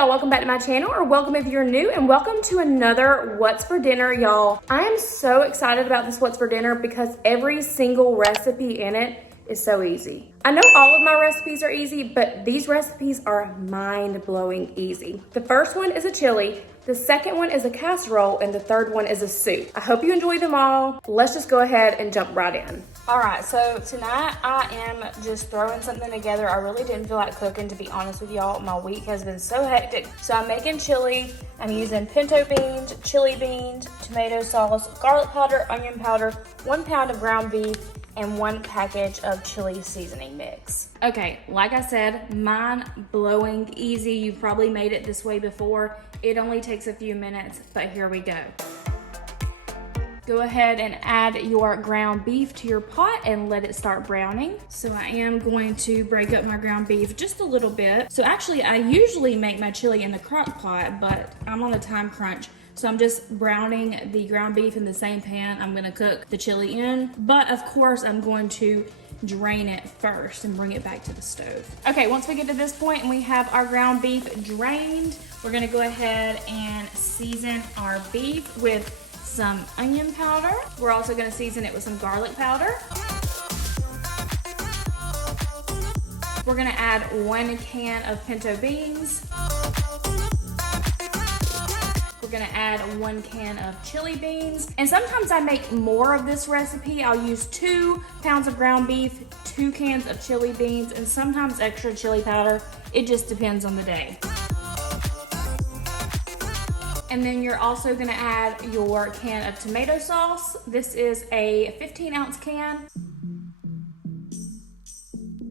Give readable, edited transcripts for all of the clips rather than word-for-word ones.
y'all? Welcome back to my channel, or welcome if you're new, and welcome to another What's for Dinner, y'all. I am so excited about this What's for Dinner because every single recipe in it is so easy. I know all of my recipes are easy, but these recipes are mind-blowing easy. The first one is a chili, the second one is a casserole, and the third one is a soup. I hope you enjoy them all. Let's just go ahead and jump right in. All right, so tonight I am just throwing something together. I really didn't feel like cooking, to be honest with y'all. My week has been so hectic. So I'm making chili. I'm using pinto beans, chili beans, tomato sauce, garlic powder, onion powder, 1 pound of ground beef, and 1 package of chili seasoning mix. Okay, like I said, mind-blowing easy. You've probably made it this way before. It only takes a few minutes, but here we go. Go ahead and add your ground beef to your pot and let it start browning. So I am going to break up my ground beef just a little bit. So actually, I usually make my chili in the crock pot, but I'm on a time crunch. So I'm just browning the ground beef in the same pan I'm gonna cook the chili in. But of course, I'm going to drain it first and bring it back to the stove. Okay, once we get to this point and we have our ground beef drained, we're gonna go ahead and season our beef with some onion powder. We're also gonna season it with some garlic powder. We're gonna add 1 can of pinto beans. We're gonna add 1 can of chili beans. And sometimes I make more of this recipe. I'll use 2 pounds of ground beef, 2 cans of chili beans, and sometimes extra chili powder. It just depends on the day. And then you're also gonna add your can of tomato sauce. This is a 15-ounce can.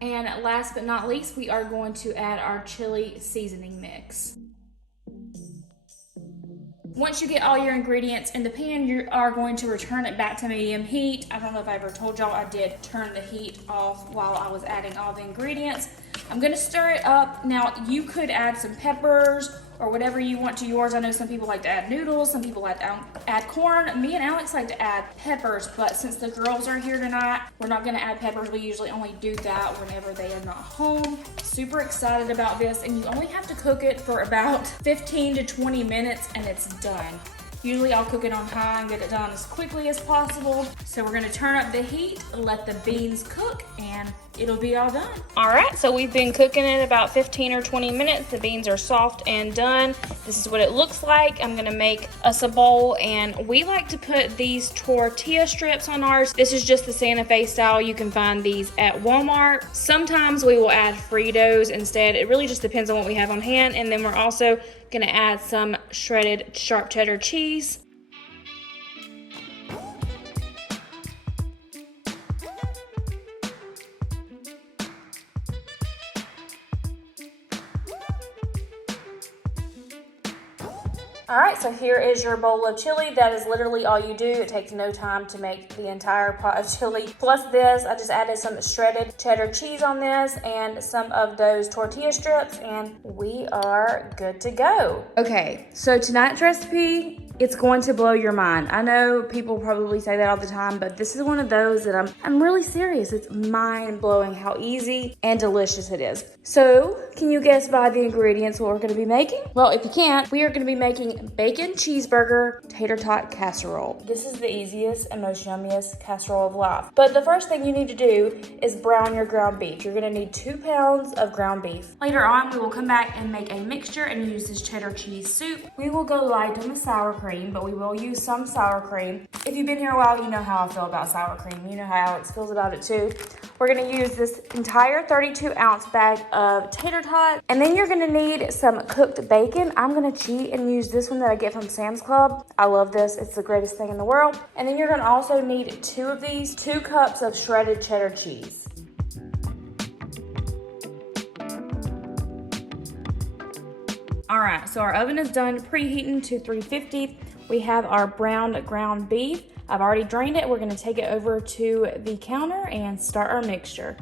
And last but not least, we are going to add our chili seasoning mix. Once you get all your ingredients in the pan, you are going to return it back to medium heat. I don't know if I ever told y'all, I did turn the heat off while I was adding all the ingredients. I'm gonna stir it up. Now, you could add some peppers or whatever you want to yours. I know some people like to add noodles, some people like to add corn. Me and Alex like to add peppers, but since the girls are here tonight, we're not gonna add peppers. We usually only do that whenever they are not home. Super excited about this, and you only have to cook it for about 15 to 20 minutes and it's done. Usually I'll cook it on high and get it done as quickly as possible. So we're gonna turn up the heat, let the beans cook, and it'll be all done. All right, so we've been cooking it about 15 or 20 minutes. The beans are soft and done. This is what it looks like. I'm gonna make us a bowl, and we like to put these tortilla strips on ours. This is just the Santa Fe style. You can find these at Walmart. Sometimes we will add fritos instead. It really just depends on what we have on hand. And then we're also gonna add some shredded sharp cheddar cheese. All right, so here is your bowl of chili. That is literally all you do. It takes no time to make the entire pot of chili. Plus this, I just added some shredded cheddar cheese on this and some of those tortilla strips, and we are good to go. Okay, so tonight's recipe, it's going to blow your mind. I know people probably say that all the time, but this is one of those that I'm really serious. It's mind-blowing how easy and delicious it is. So, can you guess by the ingredients what we're gonna be making? Well, if you can't, we are gonna be making bacon cheeseburger tater tot casserole. This is the easiest and most yummiest casserole of life. But the first thing you need to do is brown your ground beef. You're gonna need 2 pounds of ground beef. Later on, we will come back and make a mixture and use this cheddar cheese soup. We will go light on the sour cream, but we will use some sour cream. If you've been here a while, you know how I feel about sour cream. You know how Alex feels about it too. We're gonna use this entire 32-ounce bag of tater tot, and then you're gonna need some cooked bacon. I'm gonna cheat and use this one that I get from Sam's Club. I love this, it's the greatest thing in the world. And then you're gonna also need 2 of these, 2 cups of shredded cheddar cheese. All right, so our oven is done preheating to 350. We have our browned ground beef. I've already drained it. We're gonna take it over to the counter and start our mixture.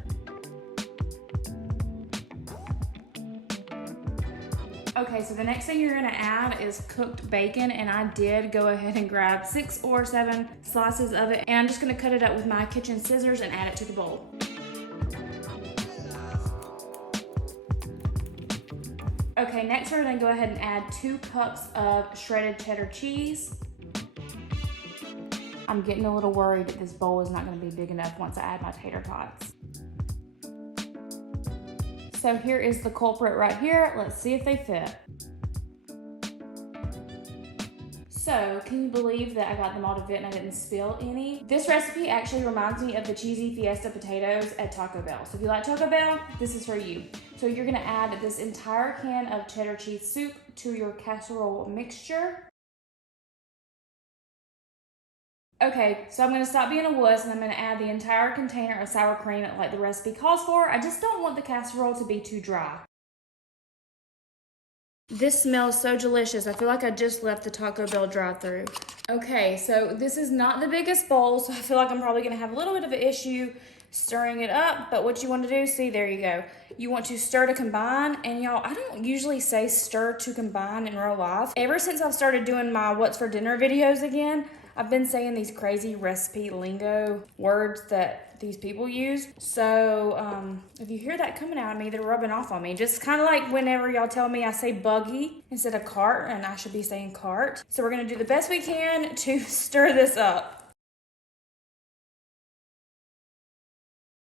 Okay, so the next thing you're gonna add is cooked bacon, and I did go ahead and grab 6 or 7 slices of it, and I'm just gonna cut it up with my kitchen scissors and add it to the bowl. Okay, next we're gonna go ahead and add 2 cups of shredded cheddar cheese. I'm getting a little worried that this bowl is not gonna be big enough once I add my tater tots. So here is the culprit right here. Let's see if they fit. So, can you believe that I got them all to fit and I didn't spill any? This recipe actually reminds me of the cheesy fiesta potatoes at Taco Bell. So if you like Taco Bell, this is for you. So you're gonna add this entire can of cheddar cheese soup to your casserole mixture. Okay, so I'm gonna stop being a wuss and I'm gonna add the entire container of sour cream like the recipe calls for. I just don't want the casserole to be too dry. This smells so delicious. I feel like I just left the Taco Bell drive-thru. Okay, so this is not the biggest bowl, so I feel like I'm probably gonna have a little bit of an issue stirring it up, but what you want to do, see, there you go. You want to stir to combine, and y'all, I don't usually say stir to combine in real life. Ever since I've started doing my what's for dinner videos again, I've been saying these crazy recipe lingo words that these people use. So if you hear that coming out of me, they're rubbing off on me. Just kind of like whenever y'all tell me I say buggy instead of cart, and I should be saying cart. So we're gonna do the best we can to stir this up.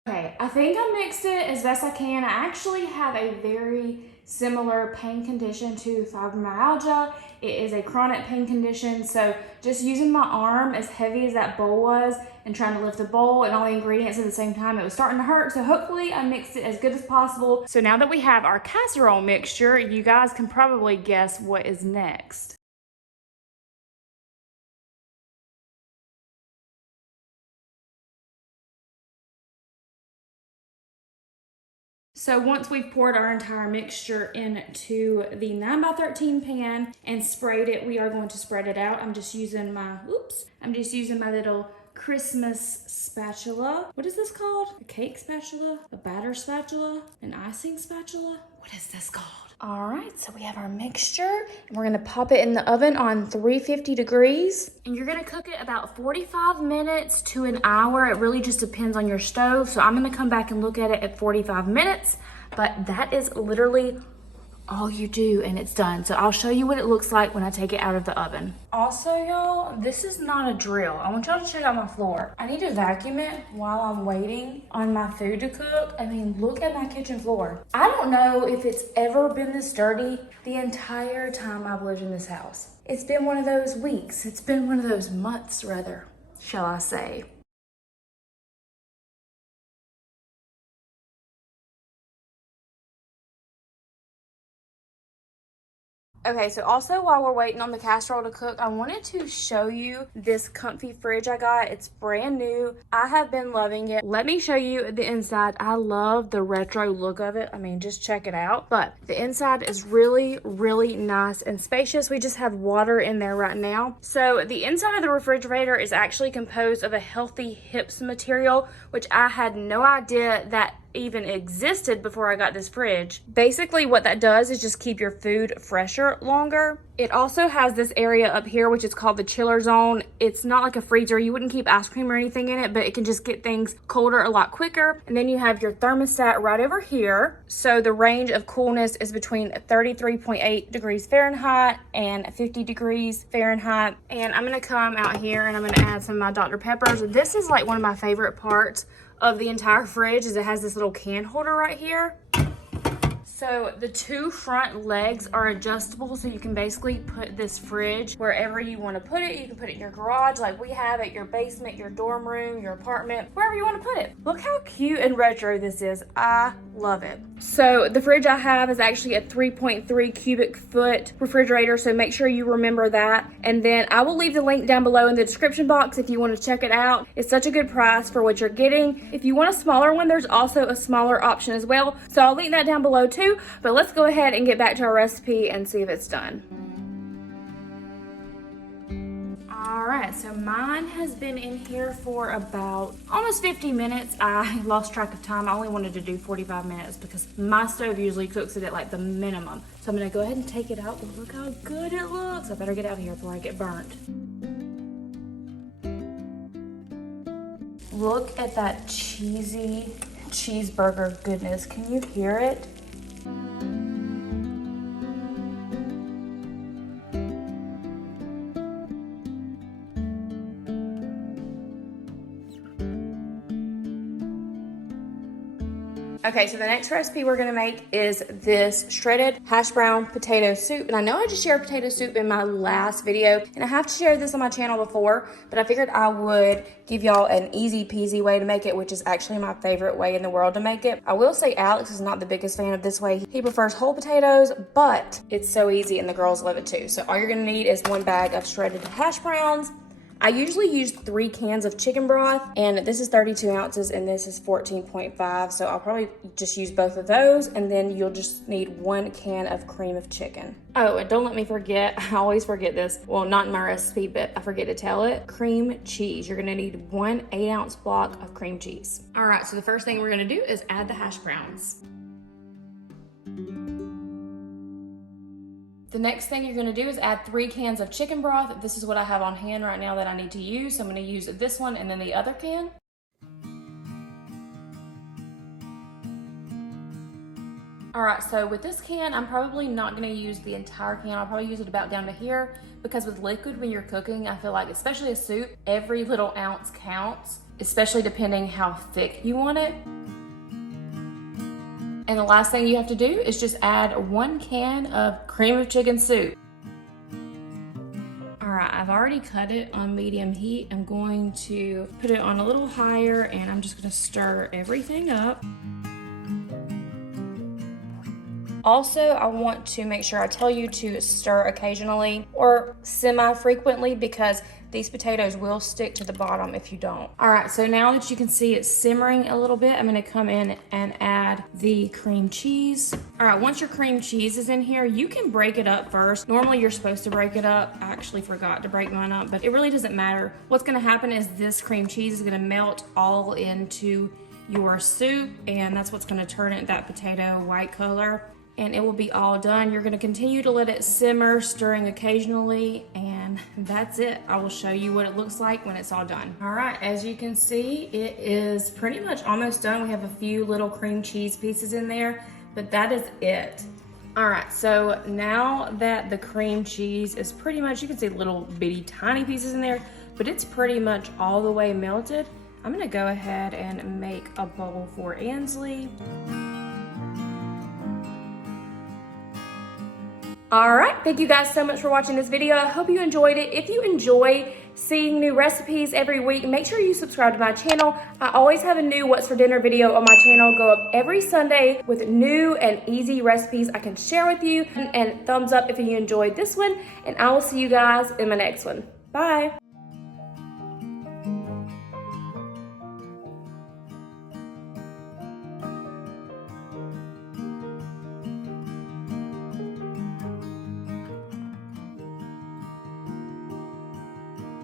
Okay, I think I mixed it as best I can. I actually have a very similar pain condition to fibromyalgia. It is a chronic pain condition, so just using my arm as heavy as that bowl was and trying to lift the bowl and all the ingredients at the same time, it was starting to hurt. So hopefully I mixed it as good as possible. So now that we have our casserole mixture, you guys can probably guess what is next. So once we've poured our entire mixture into the 9x13 pan and sprayed it, we are going to spread it out. I'm just using my little Christmas spatula. What is this called? A cake spatula? A batter spatula? An icing spatula? What is this called? All right, so we have our mixture and we're gonna pop it in the oven on 350 degrees. And you're gonna cook it about 45 minutes to an hour. It really just depends on your stove. So I'm gonna come back and look at it at 45 minutes, but that is literally all you do and it's done. So I'll show you what it looks like when I take it out of the oven. Also, y'all, this is not a drill. I want y'all to check out my floor. I need to vacuum it while I'm waiting on my food to cook. I mean, look at my kitchen floor. I don't know if it's ever been this dirty the entire time I've lived in this house. It's been one of those weeks. It's been one of those months, rather, shall I say. Okay, so also while we're waiting on the casserole to cook, I wanted to show you this Comfee Fridge I got. It's brand new. I have been loving it. Let me show you the inside. I love the retro look of it. I mean, just check it out. But the inside is really, really nice and spacious. We just have water in there right now. So the inside of the refrigerator is actually composed of a healthy hips material, which I had no idea that even existed before I got this fridge. Basically what that does is just keep your food fresher longer. It also has this area up here which is called the chiller zone. It's not like a freezer. You wouldn't keep ice cream or anything in it, but it can just get things colder a lot quicker. And then you have your thermostat right over here. So the range of coolness is between 33.8 degrees Fahrenheit and 50 degrees Fahrenheit. And I'm gonna come out here and I'm gonna add some of my Dr. Peppers. This is like one of my favorite parts of the entire fridge is it has this little can holder right here. So the two front legs are adjustable, so you can basically put this fridge wherever you want to put it. You can put it in your garage like we have, at your basement, your dorm room, your apartment, wherever you want to put it. Look how cute and retro this is. I love it. So the fridge I have is actually a 3.3 cubic foot refrigerator, so make sure you remember that. And then I will leave the link down below in the description box if you want to check it out. It's such a good price for what you're getting. If you want a smaller one, there's also a smaller option as well, so I'll link that down below too. But let's go ahead and get back to our recipe and see if it's done. All right, so mine has been in here for about almost 50 minutes. I lost track of time. I only wanted to do 45 minutes because my stove usually cooks it at like the minimum. So I'm gonna go ahead and take it out, but look how good it looks. I better get out of here before I get burnt. Look at that cheesy cheeseburger goodness. Can you hear it? Okay, so the next recipe we're gonna make is this shredded hash brown potato soup. And I know I just shared potato soup in my last video, and I have shared this on my channel before, but I figured I would give y'all an easy peasy way to make it, which is actually my favorite way in the world to make it. I will say Alex is not the biggest fan of this way. He prefers whole potatoes, but it's so easy and the girls love it too. So all you're gonna need is 1 bag of shredded hash browns. I usually use 3 cans of chicken broth, and this is 32 ounces and this is 14.5. So I'll probably just use both of those, and then you'll just need 1 can of cream of chicken. Oh, and don't let me forget, I always forget this. Well, not in my recipe, but I forget to tell it. Cream cheese. You're gonna need 1 8-ounce block of cream cheese. All right, so the first thing we're gonna do is add the hash browns. The next thing you're gonna do is add 3 cans of chicken broth. This is what I have on hand right now that I need to use. So I'm gonna use this one and then the other can. All right, so with this can, I'm probably not gonna use the entire can. I'll probably use it about down to here, because with liquid, when you're cooking, I feel like, especially a soup, every little ounce counts, especially depending how thick you want it. And the last thing you have to do is just add 1 can of cream of chicken soup. All right, I've already cut it on medium heat. I'm going to put it on a little higher, and I'm just gonna stir everything up. Also, I want to make sure I tell you to stir occasionally or semi-frequently, because these potatoes will stick to the bottom if you don't. All right, so now that you can see it's simmering a little bit, I'm gonna come in and add the cream cheese. All right, once your cream cheese is in here, you can break it up first. Normally you're supposed to break it up. I actually forgot to break mine up, but it really doesn't matter. What's gonna happen is this cream cheese is gonna melt all into your soup, and that's what's gonna turn it that potato white color. And it will be all done. You're gonna continue to let it simmer, stirring occasionally, and that's it. I will show you what it looks like when it's all done. All right, as you can see, it is pretty much almost done. We have a few little cream cheese pieces in there, but that is it. All right, so now that the cream cheese is pretty much, you can see little bitty tiny pieces in there, but it's pretty much all the way melted. I'm gonna go ahead and make a bowl for Ansley. All right, thank you guys so much for watching this video. I hope you enjoyed it. If you enjoy seeing new recipes every week, make sure you subscribe to my channel. I always have a new What's for Dinner video on my channel go up every Sunday with new and easy recipes I can share with you. And thumbs up if you enjoyed this one, and I will see you guys in my next one. Bye.